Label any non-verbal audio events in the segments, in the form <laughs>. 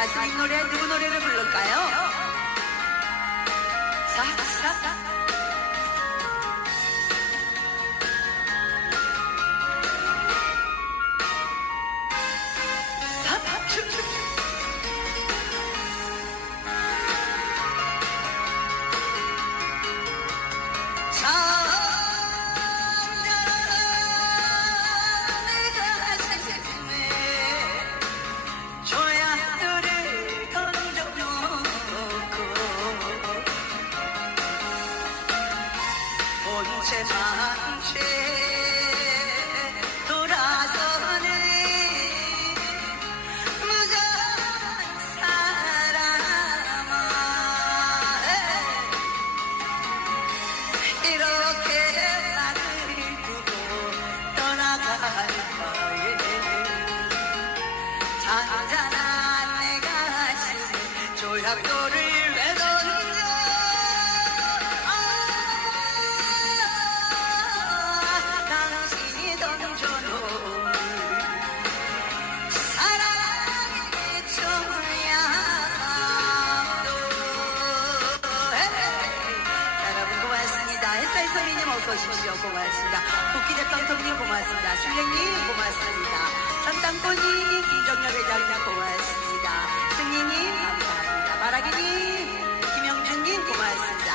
아스민 노래 누구 노래를 부를까요? 사, 사, 사. 선생님 어서 오십시오. 고맙습니다. 국기대빵 통님 고맙습니다. 술랭님 고맙습니다. 삼당권님 김정렬 회장님 고맙습니다. 승희님 감사합니다. 바라기님 김영준님 고맙습니다.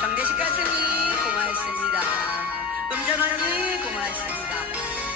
정대식 가승님 고맙습니다. 음정원님 고맙습니다.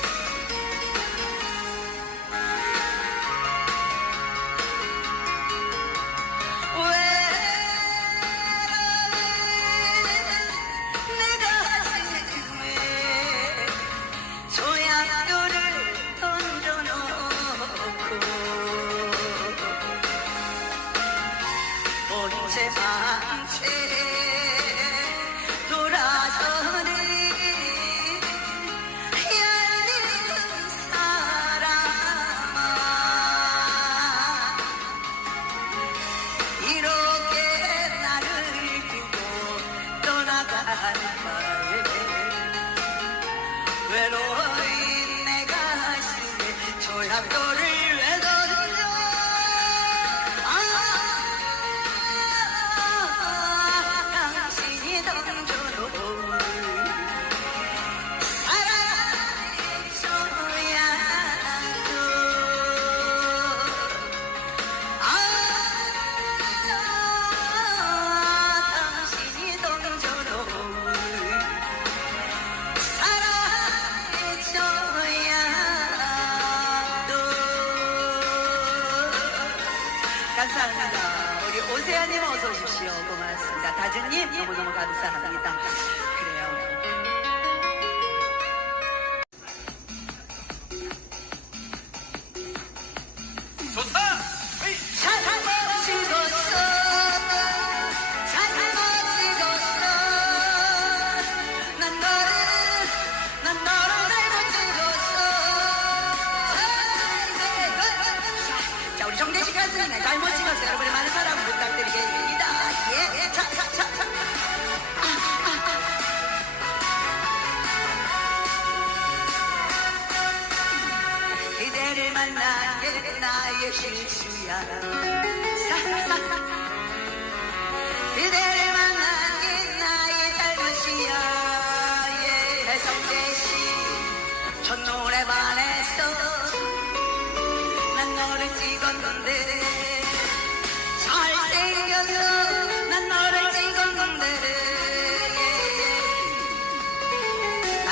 만나겠나 예수야. <laughs> 그대를 만나겠나 예 잘못이야. 해성대시. 첫 노래방에서 난 너를 찍었는데. 잘생겨서 난 너를 찍었는데. 예, 예. 날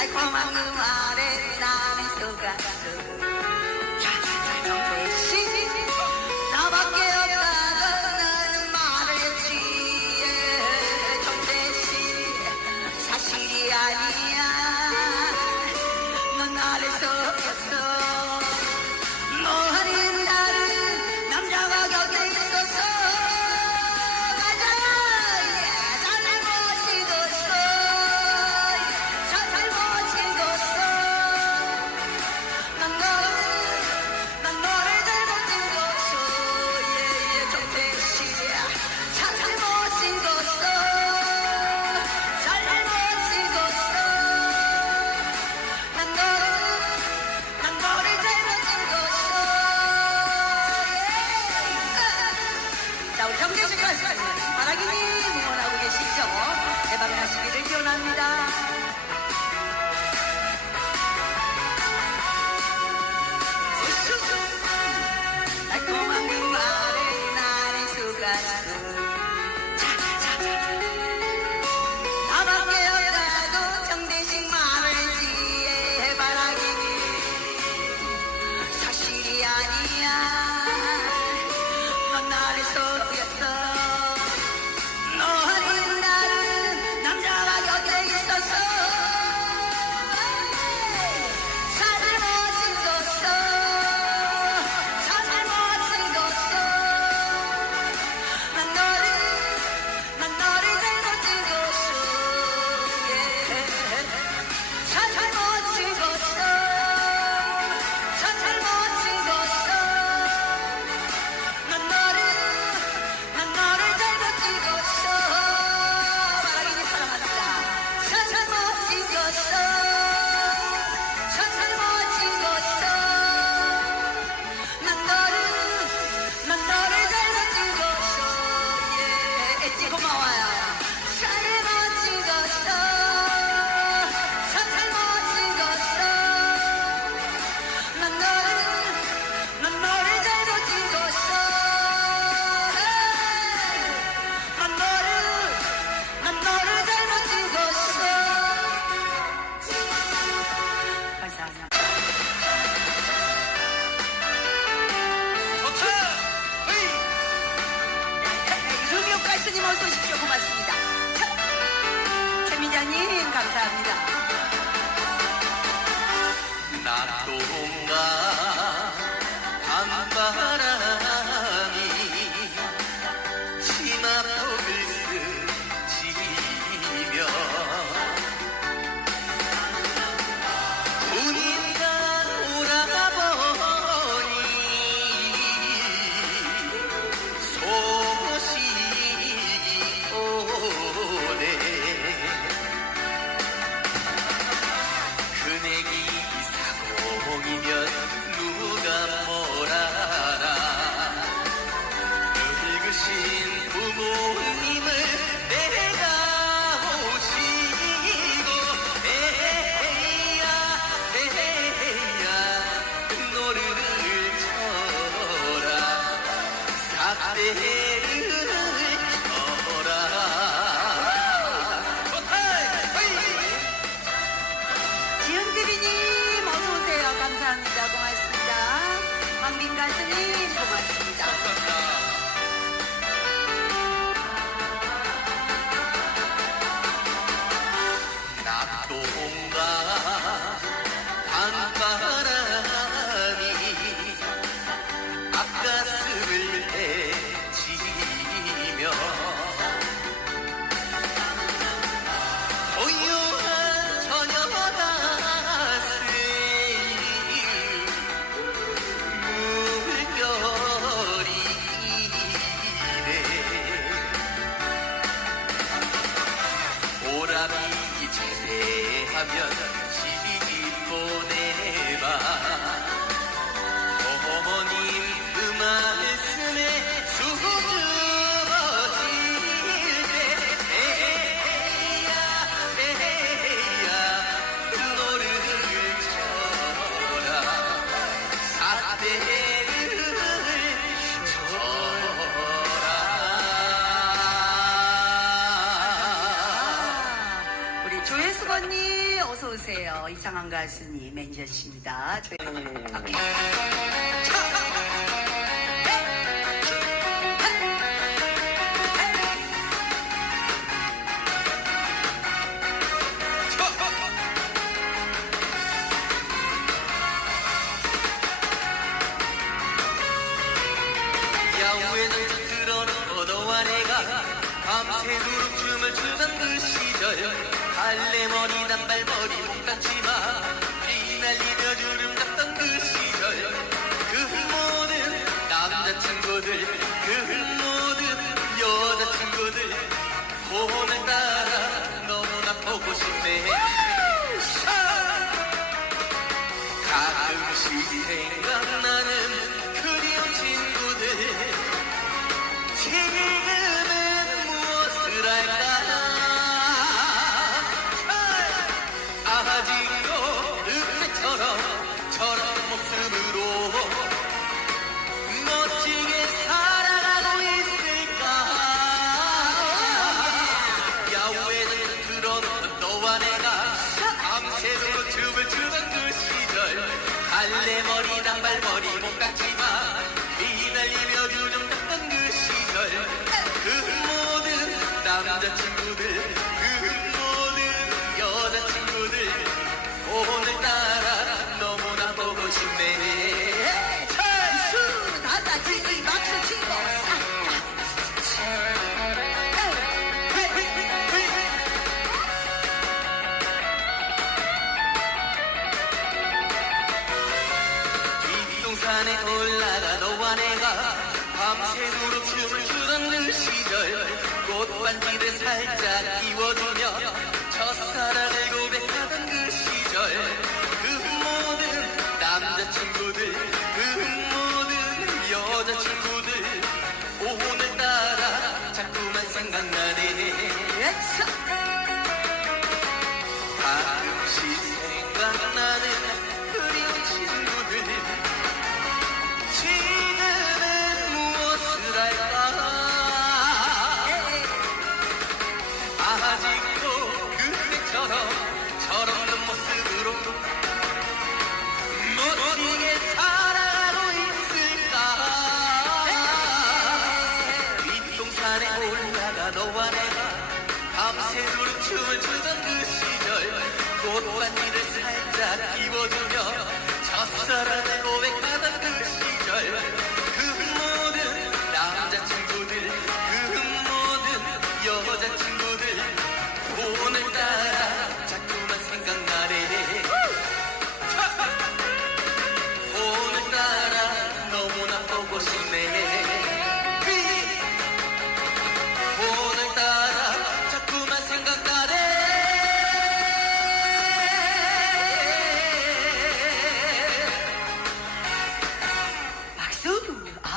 경제지까지 바라기님 응원하고 계시죠? 대박나시기를 기원합니다. Savior. 말씀이 매니저십니다. 저희... 네. 오케이. 그 모든 여자친구들 그 보내